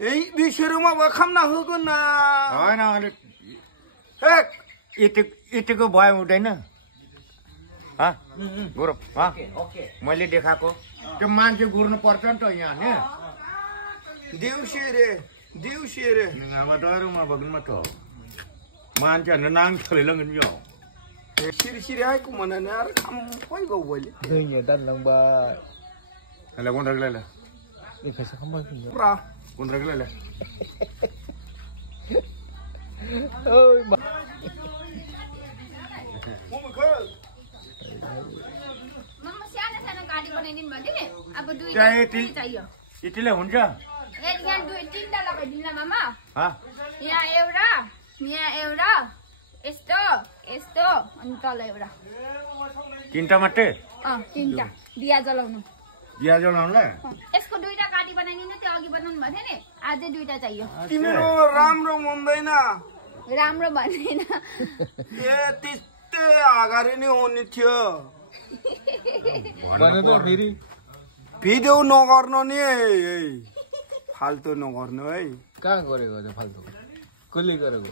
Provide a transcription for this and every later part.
এই बिसोरो माबा खामना होगोन ना होइन हेक यतिको भयो हुँदैन गुरु मैले देखाएको त्यो मान्छे गुर्नु पर्छ नि त यहाँ नि दिउँसे रे अब डरमा बग्नुमा त मान्छे होइन नाङ छोरी लग्नु यो सिरी आएको मन यार काम कोही गौ बोले Duynya dan lang ba Ala kontra gilala ni kasi kamay niyo. Pra kontra gilala Oy ba मम्मा सानो सानो गाडी बनाइदिनु भयो नि अब दुई चाहियो यतिले हुन्छ यहाँ दुई तीनटा लगाइदिनु ल मामा यहाँ एउटा यस्तो यस्तो अनि तल एउटा तीनटा मात्रै तीनटा दिया जलाउनु दिया जलाउनुलाई यसको दुईटा गाडी बनाइदिनु त्यो अघि बनाउनु भएको थियो नि अझै दुईटा चाहियो तिम्रो राम्रो भन्दैन राम्रो भन्दैन ए त्यस्तै अगाडि नै हुने थियो Bana to फेरि भिडियो नगर्नु नि फाल्तु नगर्नु है कहाँ गरेको त्यो फाल्तु कसले गरेको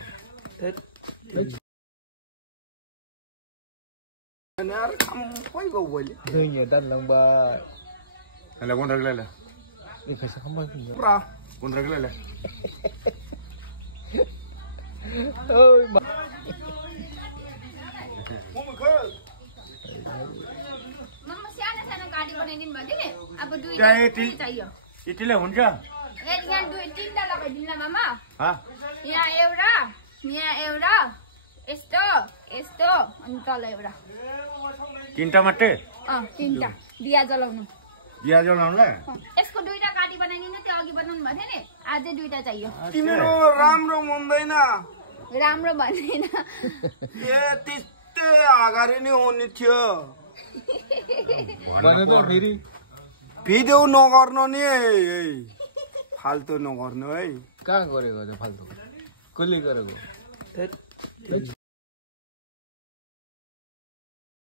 यार काम कोही गौ बोले Duynya dan lang ba Ala kontra gilala ni kasi kamay niyo. Pra kontra gilala Oy ba मम्मा सानो सानो गाडी बनाइदिनु भयो नि अब दुईटा चाहियो यतिले हुन्छ यहाँ दुई तीनटा लगाइदिनु ल मामा यहाँ एउटा यस्तो यस्तो अनि तल एउटा तीनटा मात्रै तीनटा दिया जलाउनु दिया जलाउनुलाई यसको दुईटा गाडी बनाइदिनु त्यो अघि बनाउनु भएको थियो नि अझै दुईटा चाहियो तिम्रो राम्रो भन्दैन राम्रो भन्दैन ए त्यस्तै अगाडि नै हुने थियो Bana to फेरि भिडियो नगर्नु नि फाल्तु नगर्नु है कहाँ गरेको त्यो फाल्तु कसले गरेको